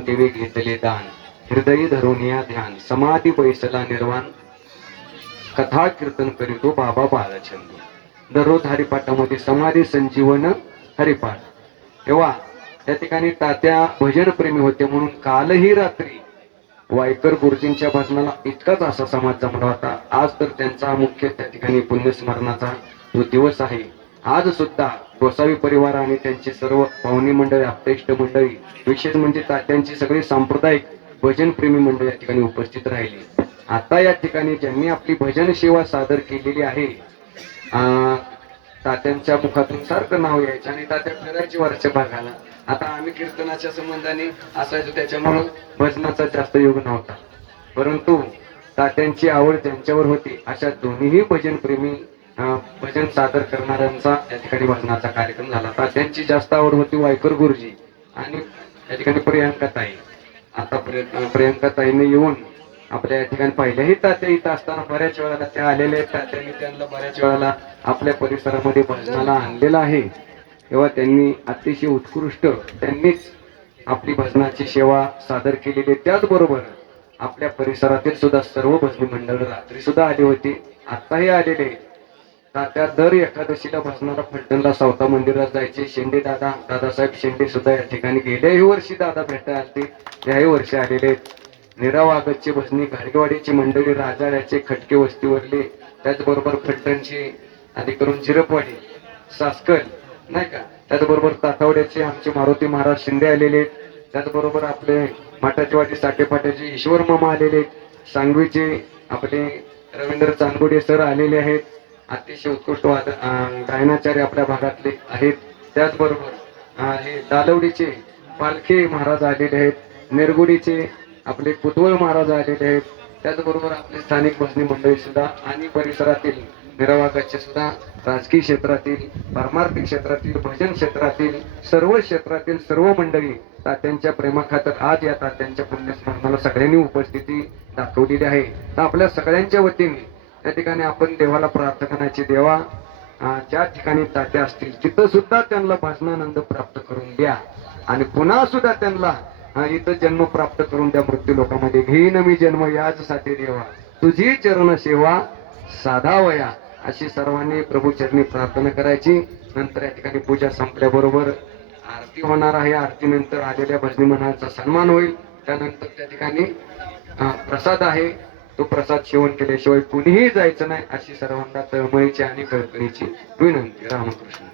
देवी घेतले दान, हृदयी धरून या ध्यान, समाधी बैसला निर्वाण, कथा कीर्तन करीतो बाबा बाळचंद. दररोज हरिपाठामध्ये समाधी संजीवन हरिपाठ. तेव्हा त्या ठिकाणी तात्या भजन प्रेमी होते म्हणून कालही रात्री वायकर गुरुजींच्या भजनाला इतकाच असा समाज जमला होता. आज तर त्यांचा मुख्य त्या ठिकाणी पुण्यस्मरणाचा जो दिवस आहे. आज सुद्धा गोसावी परिवार आणि त्यांचे सर्व पाहुणे मंडळी, आपटेष्ट मंडळी, विशेष म्हणजे तात्यांची सगळी सांप्रदायिक भजन प्रेमी मंडळी या ठिकाणी उपस्थित राहिली. आता या ठिकाणी ज्यांनी आपली भजन सेवा सादर केलेली आहे, तात्यांच्या मुखातून सारखं नाव यायचं आणि तात्या फिरायची वरच्या भागाला. आता आम्ही कीर्तनाच्या संबंधाने असायचो, त्याच्यामुळं भजनाचा जास्त योग नव्हता. परंतु तात्यांची आवड ज्यांच्यावर होती अशा दोन्हीही भजन प्रेमी भजन सादर करणाऱ्यांचा या ठिकाणी भजनाचा कार्यक्रम झाला. तात्यांची जास्त आवड होती वायकर गुरुजी आणि या ठिकाणी प्रियांका ताई. आता प्रियांका ताईने येऊन आपल्या या ठिकाणी पहिल्याही तात्या इथं असताना बऱ्याच वेळाला त्या आलेल्या आहेत. तात्यांनी त्यांना बऱ्याच वेळाला आपल्या परिसरामध्ये भजनाला आणलेलं आहे. तेव्हा त्यांनी अतिशय उत्कृष्ट त्यांनीच आपली भजनाची सेवा सादर केलेली. त्याचबरोबर आपल्या परिसरातील सुद्धा सर्व भजनी मंडळ रात्री सुद्धा आली होती, आताही आलेले. तात्या दर एकादशीला भजनाला फलटणला सावता मंदिरात जायचे. शेंडे दादासाहेब शेंडे सुद्धा या ठिकाणी गेल्याही वर्षी दादा भेटायला आलते, याही वर्षी आलेले. निरावागतचे भजनी, घाडगेवाडीची मंडळी, राजाळ्याचे, खटके वस्तीवरले, त्याचबरोबर फलटणची आधी करून झिरपवाडी, सासकल नाही का, त्याचबरोबर तातावड्याचे आमचे मारुती महाराज शिंदे आलेले. त्याचबरोबर आपले माटाचीवाडी साठेफाट्याचे ईश्वर मामा आलेले. सांगवीचे आपले रवींद्र चांदगुडे सर आलेले आहेत. अतिशय उत्कृष्ट गायनाचार्य आपल्या भागातले आहेत. त्याचबरोबर हे दालवडीचे पालखी महाराज आलेले आहेत. निरगुडीचे आपले कुतवळ महाराज आलेले आहेत. त्याचबरोबर आपले स्थानिक भजनी मंडळी सुद्धा आणि परिसरातील निरावागाचे सुद्धा राजकीय क्षेत्रातील, पारमार्थिक क्षेत्रातील, भजन क्षेत्रातील, सर्व क्षेत्रातील सर्व मंडळी तात्यांच्या प्रेमाखातर आज या तात्यांच्या पुण्यस्मरणाला सगळ्यांनी उपस्थिती दाखवलेली आहे. तर आपल्या सगळ्यांच्या वतीने त्या ठिकाणी आपण देवाला प्रार्थना करायची, देवा ज्या ठिकाणी तात्या असतील तिथं सुद्धा त्यांना भजनानंद प्राप्त करून द्या आणि पुन्हा सुद्धा त्यांना इथं जन्म प्राप्त करून द्या. मृत्यू लोकांमध्ये घेईन मी जन्म याचसाठी देवा, तुझी चरण सेवा साधावया, अशी सर्वांनी प्रभूचरणी प्रार्थना करायची. नंतर या ठिकाणी पूजा संपल्याबरोबर आरती होणार आहे. आरतीनंतर आलेल्या भजनी मंडळाचा सन्मान होईल. त्यानंतर त्या ठिकाणी प्रसाद आहे, तो प्रसाद सेवन केल्याशिवाय कुणीही जायचं नाही, अशी सर्वांना तळमळीची आणि कळकळीची विनंती. रामकृष्ण.